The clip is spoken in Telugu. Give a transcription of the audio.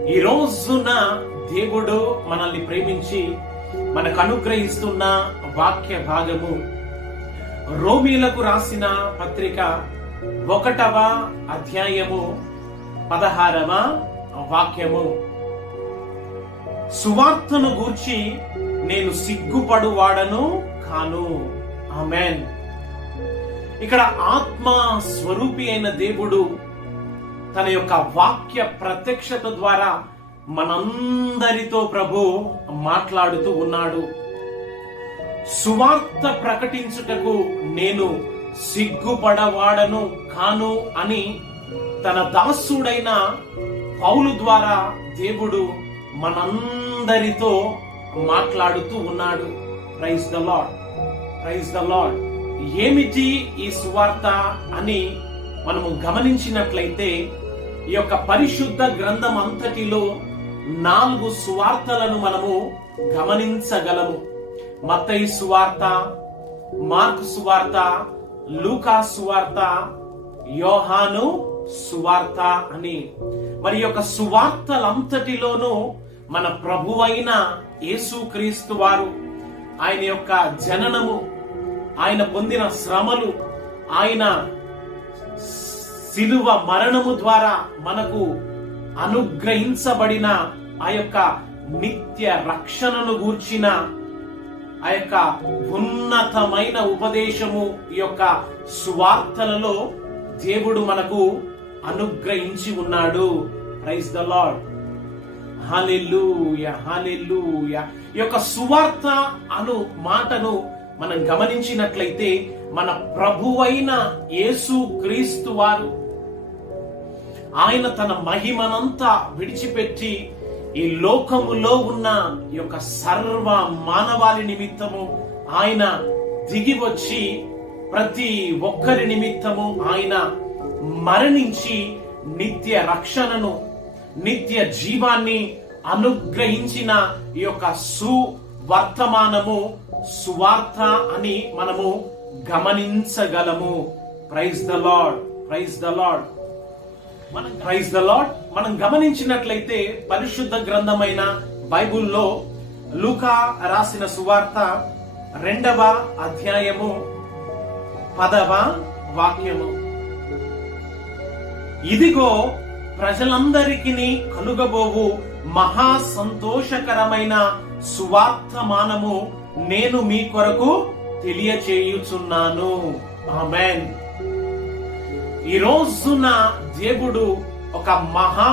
ఈ రోజున దేవుడు మనల్ని ప్రేమించి మనకు అనుగ్రహిస్తున్న వాక్య భాగము రోమీలకు రాసిన పత్రిక 1వ అధ్యాయము 16వ వాక్యము. సువార్తను గూర్చి నేను సిగ్గుపడువాడను కాను. ఆమేన్. ఇక్కడ ఆత్మ స్వరూపి అయిన దేవుడు తన యొక్క వాక్య ప్రత్యక్షత ద్వారా మనందరితో ప్రభు మాట్లాడుతూ ఉన్నాడు. సువార్త ప్రకటించుటకు నేను సిగ్గుపడవాడను కాను అని తన దాసుడైన పౌలు ద్వారా దేవుడు మనందరితో మాట్లాడుతూ ఉన్నాడు. Praise the lord, praise the lord. ఏమిటి ఈ సువార్త అని మనము గమనించినట్లయితే ఈ యొక్క పరిశుద్ధ గ్రంథం అంతటిలో 4 సువార్తలను మనము గమనించగలము. మత్తయి సువార్త, మార్కు సువార్త, లూకా సువార్త, యోహాను సువార్త అని. మరి యొక్క సువార్తలంతటిలోనూ మన ప్రభువైన యేసుక్రీస్తు వారు ఆయన యొక్క జననము, ఆయన పొందిన శ్రమలు, ఆయన శిలువ మరణము ద్వారా మనకు అనుగ్రహించబడిన ఆ యొక్క నిత్య రక్షణను గూర్చిన ఆ యొక్క ఉన్నతమైన ఉపదేశము ఈ యొక్క సువార్తలలో దేవుడు మనకు అనుగ్రహించి ఉన్నాడు. Praise the lord. Hallelujah, hallelujah. ఈ యొక్క సువార్త అను మాటను మనం గమనించినట్లయితే మన ప్రభువైన యేసు క్రీస్తు వారు ఆయన తన మహిమనంతా విడిచిపెట్టి ఈ లోకములో ఉన్న ఈ యొక్క సర్వ మానవాళి నిమిత్తము ఆయన దిగి వచ్చి ప్రతి ఒక్కరి నిమిత్తము ఆయన మరణించి నిత్య రక్షణను, నిత్య జీవాన్ని అనుగ్రహించిన ఈ యొక్క సువర్తమానము, సువార్త అని మనము గమనించగలము. Praise the lord, praise the lord, praise the lord. మనం గమనించినట్లయితే పరిశుద్ధ గ్రంథమైన బైబిల్లో లూకా రాసిన సువార్త 2వ అధ్యాయము 10వ వాక్యము. ఇదిగో ప్రజలందరికీ కలుగబోవు మహా సంతోషకరమైన సువార్తమానము నేను మీ కొరకు తెలియచేయుచున్నాను. ఆమేన్. ఈ రోజున దేవుడు ఒక మహా